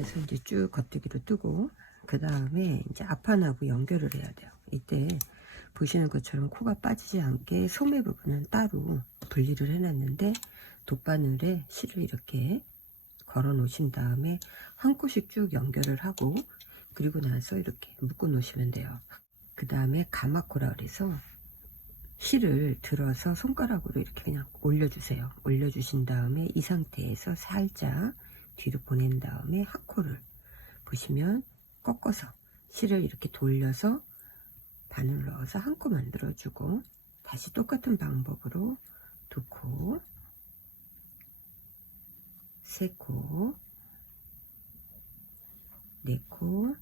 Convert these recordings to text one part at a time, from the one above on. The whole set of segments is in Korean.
해서 이제 쭉 겉뜨기로 뜨고, 그 다음에 이제 앞판하고 연결을 해야 돼요. 이때 보시는 것처럼 코가 빠지지 않게 소매 부분은 따로 분리를 해놨는데, 돗바늘에 실을 이렇게 걸어 놓으신 다음에 한 코씩 쭉 연결을 하고, 그리고 나서 이렇게 묶어 놓으시면 돼요. 그 다음에 가마코라 그래서 실을 들어서 손가락으로 이렇게 그냥 올려주세요. 올려주신 다음에 이 상태에서 살짝 뒤로 보낸 다음에 한 코를 보시면 꺾어서 실을 이렇게 돌려서 바늘 넣어서 한 코 만들어주고, 다시 똑같은 방법으로 두 코, 세 코, 네 코,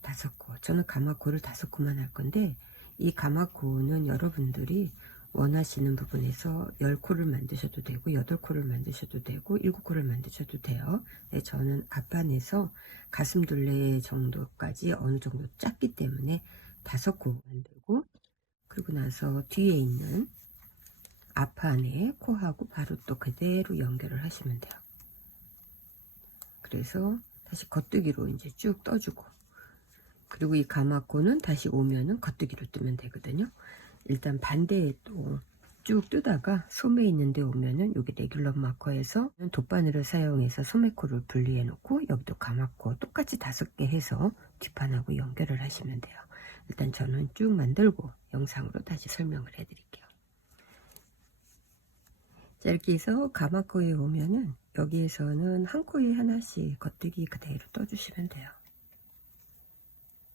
다섯 코. 저는 가마코를 5코만 할 건데, 이 가마코는 여러분들이 원하시는 부분에서 10코를 만드셔도 되고 8코를 만드셔도 되고 7코를 만드셔도 돼요. 네, 저는 앞판에서 가슴 둘레 정도까지 어느 정도 작기 때문에 5코 만들고, 그리고 나서 뒤에 있는 앞판에 코하고 바로 또 그대로 연결을 하시면 돼요. 그래서 다시 겉뜨기로 이제 쭉 떠주고, 그리고 이 가마코는 다시 오면은 겉뜨기로 뜨면 되거든요. 일단 반대에 또 쭉 뜨다가 소매 있는 데 오면은 여기 레귤러 마커에서 돗바늘을 사용해서 소매코를 분리해 놓고, 여기도 가마코 똑같이 5개 해서 뒷판하고 연결을 하시면 돼요. 일단 저는 쭉 만들고 영상으로 다시 설명을 해 드릴게요. 자, 이렇게 해서 가마코에 오면은 여기에서는 한 코에 하나씩 겉뜨기 그대로 떠주시면 돼요.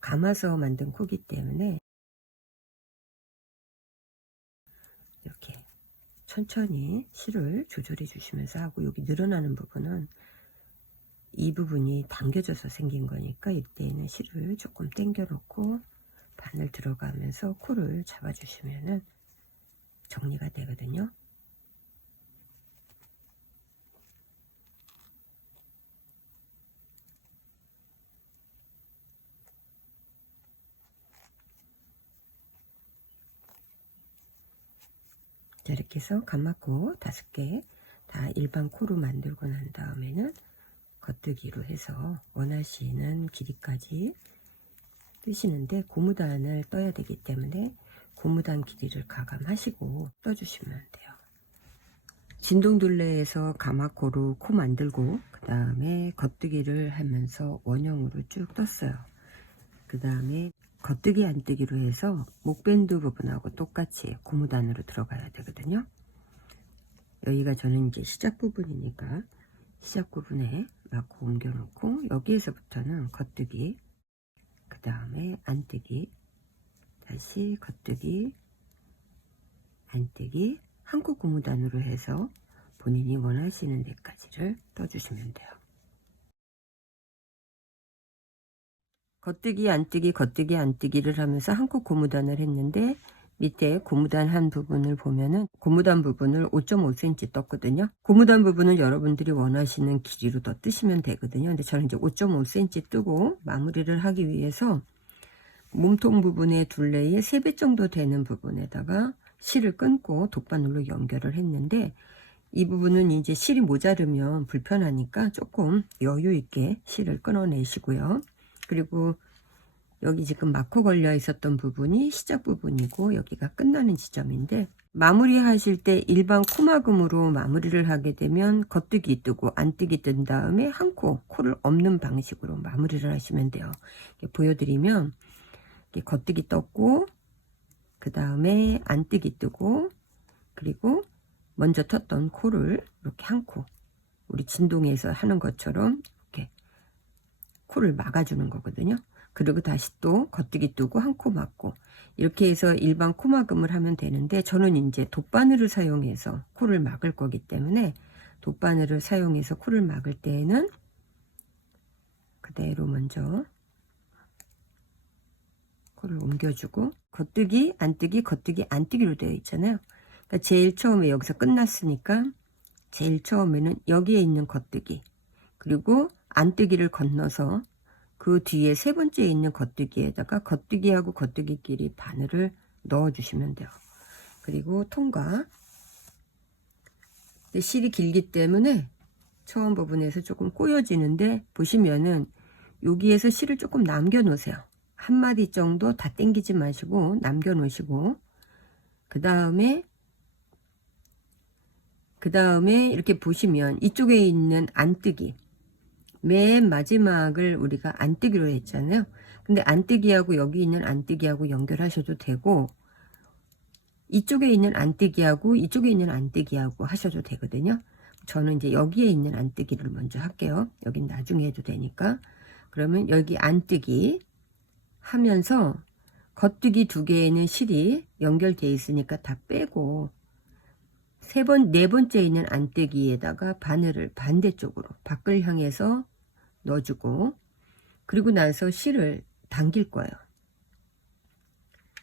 감아서 만든 코기 때문에 이렇게 천천히 실을 조절해 주시면서 하고, 여기 늘어나는 부분은 이 부분이 당겨져서 생긴 거니까 이때는 실을 조금 당겨 놓고 바늘 들어가면서 코를 잡아 주시면은 정리가 되거든요. 자, 이렇게 해서 가마코 5개 다 일반 코로 만들고 난 다음에는 겉뜨기로 해서 원하시는 길이까지 뜨시는데, 고무단을 떠야 되기 때문에 고무단 길이를 가감하시고 떠주시면 돼요. 진동둘레에서 가마코로 코 만들고, 그 다음에 겉뜨기를 하면서 원형으로 쭉 떴어요. 그 다음에 겉뜨기 안뜨기로 해서 목밴드 부분하고 똑같이 고무단으로 들어가야 되거든요. 여기가 저는 이제 시작 부분이니까 시작 부분에 마코 옮겨 놓고, 여기에서부터는 겉뜨기, 그 다음에 안뜨기, 다시 겉뜨기, 안뜨기, 한 코 고무단으로 해서 본인이 원하시는 데까지를 떠주시면 돼요. 겉뜨기 안뜨기 겉뜨기 안뜨기를 하면서 한 코 고무단을 했는데, 밑에 고무단 한 부분을 보면은 고무단 부분을 5.5cm 떴거든요. 고무단 부분은 여러분들이 원하시는 길이로 더 뜨시면 되거든요. 근데 저는 이제 5.5cm 뜨고 마무리를 하기 위해서 몸통 부분의 둘레의 3배 정도 되는 부분에다가 실을 끊고 돗바늘로 연결을 했는데, 이 부분은 이제 실이 모자르면 불편하니까 조금 여유 있게 실을 끊어내시고요. 그리고 여기 지금 마커 걸려 있었던 부분이 시작 부분이고 여기가 끝나는 지점인데, 마무리 하실 때 일반 코막음으로 마무리를 하게 되면 겉뜨기 뜨고 안뜨기 뜬 다음에 한 코를 엎는 방식으로 마무리를 하시면 돼요. 보여드리면 겉뜨기 떴고, 그 다음에 안뜨기 뜨고, 그리고 먼저 텄던 코를 이렇게 한 코, 우리 진동에서 하는 것처럼 이렇게 코를 막아주는 거거든요. 그리고 다시 또 겉뜨기 뜨고 한 코 막고, 이렇게 해서 일반 코막음을 하면 되는데, 저는 이제 돗바늘을 사용해서 코를 막을 거기 때문에 돗바늘을 사용해서 코를 막을 때에는 그대로 먼저 코를 옮겨주고, 겉뜨기 안뜨기 겉뜨기 안뜨기로 되어 있잖아요. 그러니까 제일 처음에 여기서 끝났으니까 제일 처음에는 여기에 있는 겉뜨기, 그리고 안뜨기를 건너서 그 뒤에 3번째에 있는 겉뜨기에다가 겉뜨기하고 겉뜨기끼리 바늘을 넣어 주시면 돼요. 그리고 통과. 실이 길기 때문에 처음 부분에서 조금 꼬여지는데 보시면은 여기에서 실을 조금 남겨 놓으세요. 한 마디 정도 다 당기지 마시고 남겨 놓으시고 그 다음에 이렇게 보시면 이쪽에 있는 안뜨기 맨 마지막을 우리가 안뜨기로 했잖아요. 근데 안뜨기하고 여기 있는 안뜨기하고 연결하셔도 되고 이쪽에 있는 안뜨기하고 이쪽에 있는 안뜨기하고 하셔도 되거든요. 저는 이제 여기에 있는 안뜨기를 먼저 할게요. 여긴 나중에 해도 되니까. 그러면 여기 안뜨기 하면서 겉뜨기 두 개에는 실이 연결되어 있으니까 다 빼고 네 번째 있는 안뜨기에다가 바늘을 반대쪽으로 밖을 향해서 넣어주고 그리고 나서 실을 당길 거예요.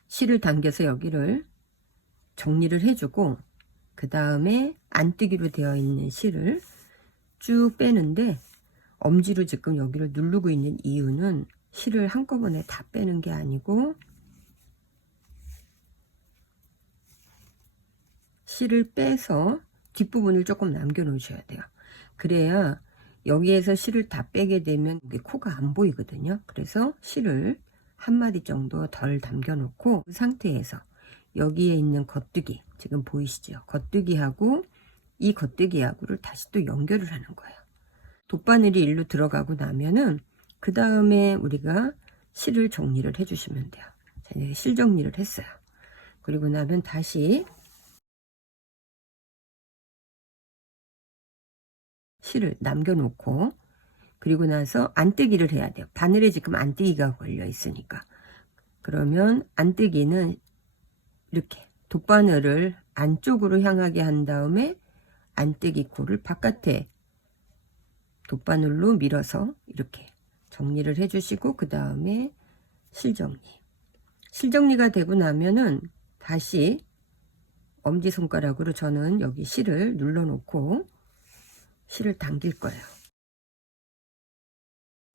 실을 당겨서 여기를 정리를 해주고 그 다음에 안뜨기로 되어 있는 실을 쭉 빼는데 엄지로 지금 여기를 누르고 있는 이유는 실을 한꺼번에 다 빼는 게 아니고 실을 빼서 뒷부분을 조금 남겨 놓으셔야 돼요. 그래야 여기에서 실을 다 빼게 되면 여기 코가 안 보이거든요. 그래서 실을 한 마디 정도 덜 담겨 놓고 그 상태에서 여기에 있는 겉뜨기 지금 보이시죠? 겉뜨기하고 이 겉뜨기하고를 다시 또 연결을 하는 거예요. 돗바늘이 일로 들어가고 나면은 그 다음에 우리가 실을 정리를 해 주시면 돼요. 자, 이제 실 정리를 했어요. 그리고 나면 다시 실을 남겨놓고 그리고 나서 안뜨기를 해야 돼요. 바늘에 지금 안뜨기가 걸려 있으니까. 그러면 안뜨기는 이렇게 돗바늘을 안쪽으로 향하게 한 다음에 안뜨기 코를 바깥에 돗바늘로 밀어서 이렇게 정리를 해주시고 그 다음에 실정리. 실정리가 되고 나면은 다시 엄지손가락으로 저는 여기 실을 눌러놓고 실을 당길 거예요.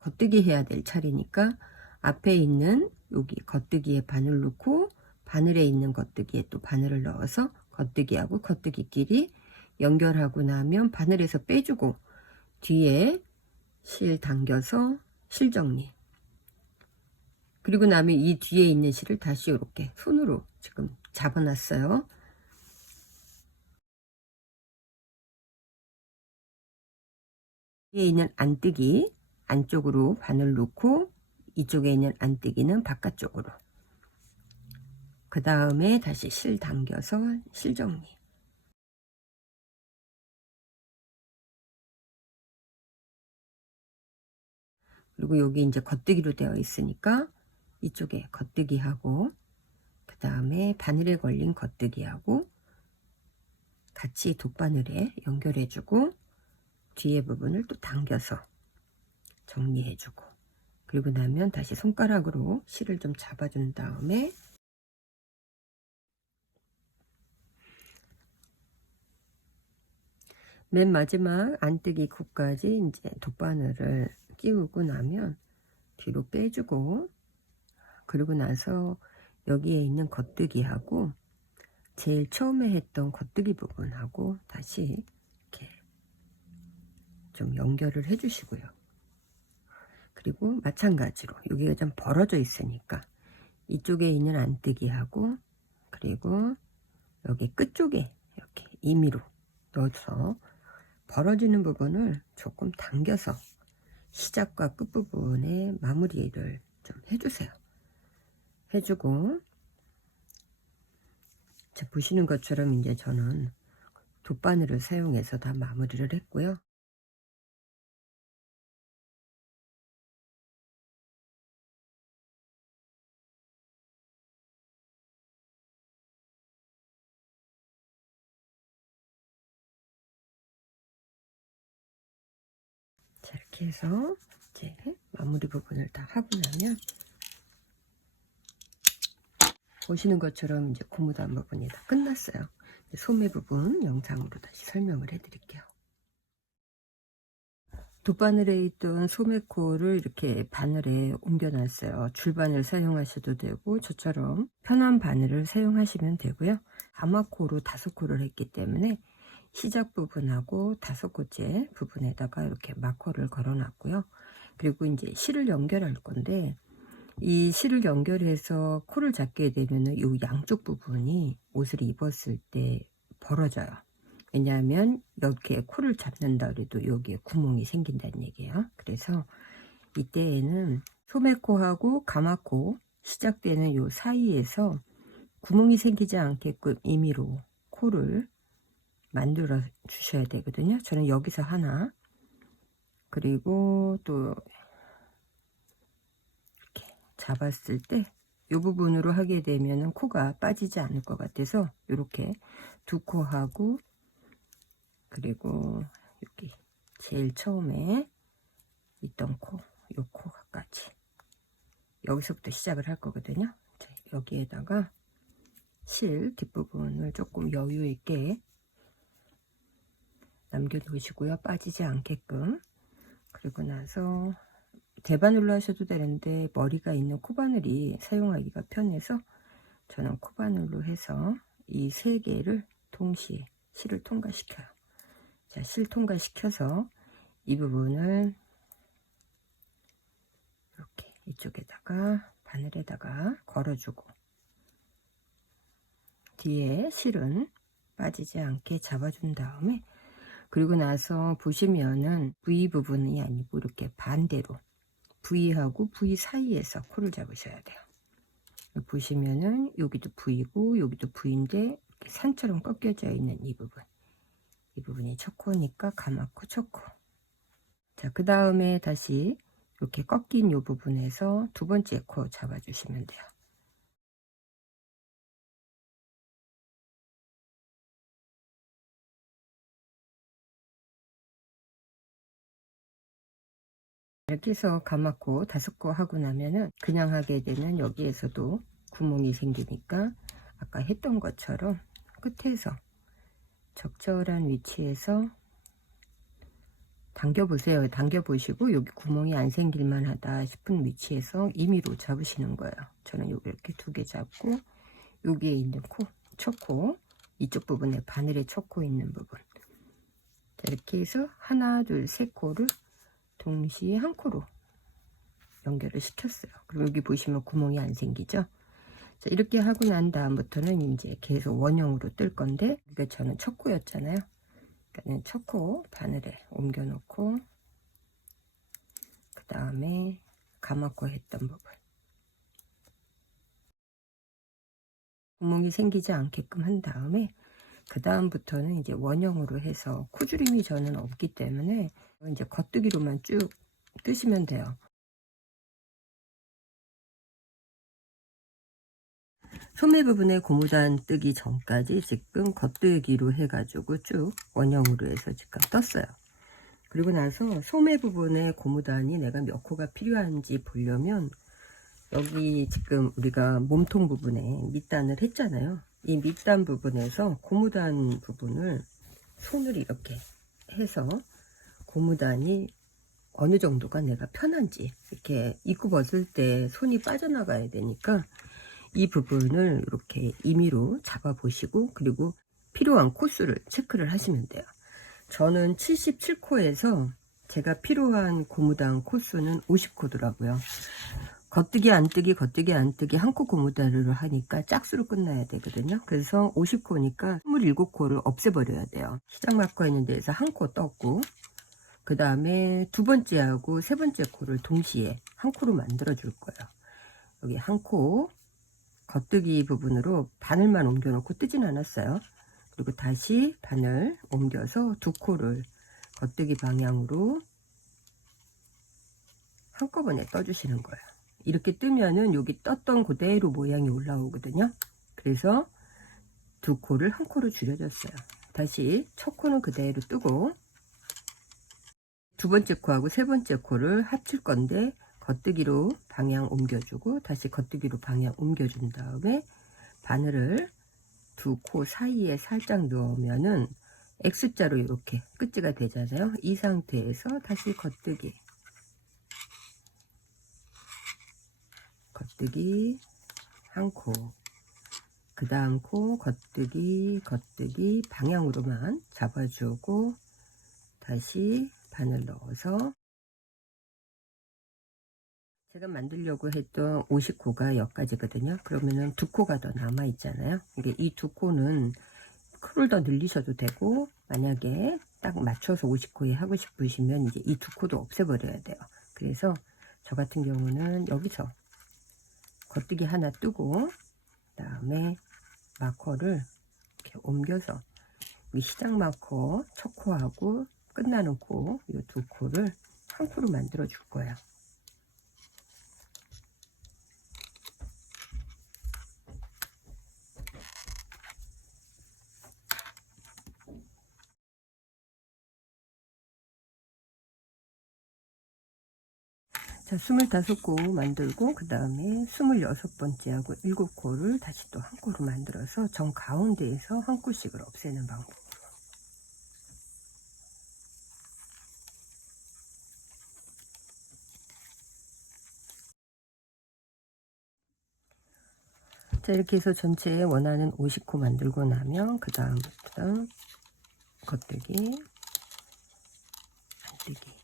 겉뜨기 해야 될 차례니까 앞에 있는 여기 겉뜨기에 바늘 넣고 바늘에 있는 겉뜨기에 또 바늘을 넣어서 겉뜨기하고 겉뜨기끼리 연결하고 나면 바늘에서 빼주고 뒤에 실 당겨서 실 정리. 그리고 나면 이 뒤에 있는 실을 다시 이렇게 손으로 지금 잡아놨어요. 뒤에 있는 안뜨기 안쪽으로 바늘 놓고 이쪽에 있는 안뜨기는 바깥쪽으로. 그 다음에 다시 실 당겨서 실 정리. 그리고 여기 이제 겉뜨기로 되어 있으니까 이쪽에 겉뜨기하고 그 다음에 바늘에 걸린 겉뜨기하고 같이 돗바늘에 연결해주고 뒤에 부분을 또 당겨서 정리해주고 그리고 나면 다시 손가락으로 실을 좀 잡아준 다음에 맨 마지막 안뜨기 코까지 이제 돗바늘을 끼우고 나면 뒤로 빼주고 그리고 나서 여기에 있는 겉뜨기하고 제일 처음에 했던 겉뜨기 부분하고 다시 이렇게 좀 연결을 해 주시고요. 그리고 마찬가지로 여기가 좀 벌어져 있으니까 이쪽에 있는 안뜨기하고 그리고 여기 끝쪽에 이렇게 임의로 넣어서 벌어지는 부분을 조금 당겨서 시작과 끝부분에 마무리를 좀 해주세요. 해주고 보시는 것처럼 이제 저는 돗바늘을 사용해서 다 마무리를 했고요. 자, 이렇게 해서 이제 마무리 부분을 다 하고 나면 보시는 것처럼 이제 고무단 부분이 다 끝났어요. 소매 부분 영상으로 다시 설명을 해드릴게요. 돗바늘에 있던 소매코를 이렇게 바늘에 옮겨놨어요. 줄바늘 사용하셔도 되고 저처럼 편한 바늘을 사용하시면 되고요. 가마코로 5코를 했기 때문에 시작 부분하고 5코째 부분에다가 이렇게 마커를 걸어 놨고요. 그리고 이제 실을 연결할 건데, 이 실을 연결해서 코를 잡게 되면은 이 양쪽 부분이 옷을 입었을 때 벌어져요. 왜냐하면 이렇게 코를 잡는다 그래도 여기에 구멍이 생긴다는 얘기예요. 그래서 이때에는 소매코하고 가마코 시작되는 요 사이에서 구멍이 생기지 않게끔 임의로 코를 만들어 주셔야 되거든요. 저는 여기서 하나, 그리고 또 이렇게 잡았을 때 이 부분으로 하게 되면은 코가 빠지지 않을 것 같아서 이렇게 두 코하고, 그리고 여기 제일 처음에 있던 코, 요 코까지 여기서부터 시작을 할 거거든요. 자, 여기에다가 실 뒷부분을 조금 여유 있게 남겨 놓으시고요. 빠지지 않게끔. 그리고 나서 대바늘로 하셔도 되는데 머리가 있는 코바늘이 사용하기가 편해서 저는 코바늘로 해서 이 세 개를 동시에 실을 통과시켜요. 자, 실 통과시켜서 이 부분을 이렇게 이쪽에다가 바늘에다가 걸어주고, 뒤에 실은 빠지지 않게 잡아준 다음에, 그리고 나서 보시면은 V 부분이 아니고 이렇게 반대로 V하고 V 사이에서 코를 잡으셔야 돼요. 보시면은 여기도 V고 여기도 V인데 이렇게 산처럼 꺾여져 있는 이 부분, 이 부분이 첫 코니까 가마코 첫 코. 자, 그 다음에 다시 이렇게 꺾인 이 부분에서 두 번째 코 잡아주시면 돼요. 이렇게 해서 가마코 5코 하고 나면은 그냥 하게 되면 여기에서도 구멍이 생기니까 아까 했던 것처럼 끝에서 적절한 위치에서 당겨 보세요. 당겨 보시고 여기 구멍이 안 생길 만하다 싶은 위치에서 임의로 잡으시는 거예요. 저는 여기 이렇게 2개 잡고 여기에 있는 코, 첫 코, 이쪽 부분에 바늘에 첫 코 있는 부분, 자, 이렇게 해서 하나, 둘, 세 코를 동시에 한 코로 연결을 시켰어요. 그리고 여기 보시면 구멍이 안 생기죠. 자, 이렇게 하고 난 다음부터는 이제 계속 원형으로 뜰 건데, 그러니까 저는 첫 코였잖아요. 그러니까 첫 코 바늘에 옮겨 놓고, 그 다음에 가마코 했던 부분 구멍이 생기지 않게끔 한 다음에, 그 다음부터는 이제 원형으로 해서 코주림이 저는 없기 때문에 이제 겉뜨기로만 쭉 뜨시면 돼요. 소매 부분에 고무단 뜨기 전까지 지금 겉뜨기로 해가지고 쭉 원형으로 해서 지금 떴어요. 그리고 나서 소매 부분에 고무단이 내가 몇 코가 필요한지 보려면, 여기 지금 우리가 몸통 부분에 밑단을 했잖아요. 이 밑단 부분에서 고무단 부분을 손을 이렇게 해서 고무단이 어느 정도가 내가 편한지, 이렇게 입고 벗을 때 손이 빠져나가야 되니까 이 부분을 이렇게 임의로 잡아 보시고, 그리고 필요한 코수를 체크를 하시면 돼요. 저는 77코에서 제가 필요한 고무단 코수는 50코더라고요. 겉뜨기 안뜨기 겉뜨기 안뜨기 한 코 고무단으로 하니까 짝수로 끝나야 되거든요. 그래서 50코니까 27코를 없애버려야 돼요. 시작 마커 있는 데에서 한 코 떴고, 그 다음에 두 번째하고 세 번째 코를 동시에 한 코로 만들어 줄 거예요. 여기 한 코 겉뜨기 부분으로 바늘만 옮겨 놓고 뜨진 않았어요. 그리고 다시 바늘 옮겨서 두 코를 겉뜨기 방향으로 한꺼번에 떠주시는 거예요. 이렇게 뜨면은 여기 떴던 그대로 모양이 올라오거든요. 그래서 두 코를 한 코로 줄여줬어요. 다시 첫 코는 그대로 뜨고, 두 번째 코하고 세 번째 코를 합칠 건데 겉뜨기로 방향 옮겨주고, 다시 겉뜨기로 방향 옮겨준 다음에 바늘을 두 코 사이에 살짝 넣으면은 X자로 이렇게 끝지가 되잖아요. 이 상태에서 다시 겉뜨기 한 코, 그 다음 코 겉뜨기 겉뜨기 방향으로만 잡아주고 다시 바늘 넣어서 제가 만들려고 했던 50코가 여기까지거든요. 그러면은 2코가 더 남아 있잖아요. 이게 이 2코는 코를 더 늘리셔도 되고, 만약에 딱 맞춰서 50코에 하고 싶으시면 이제 이 2코도 없애버려야 돼요. 그래서 저 같은 경우는 여기서 겉뜨기 하나 뜨고 그 다음에 마커를 이렇게 옮겨서 이 시작 마커 첫 코하고 끝나는 코, 이 2코를 한 코로 만들어 줄 거예요. 자, 25코 만들고 그 다음에 26번째하고 7코를 다시 또 한 코로 만들어서 정 가운데에서 한 코씩을 없애는 방법. 자, 이렇게 해서 전체에 원하는 50코 만들고 나면 그 다음부터 겉뜨기, 안뜨기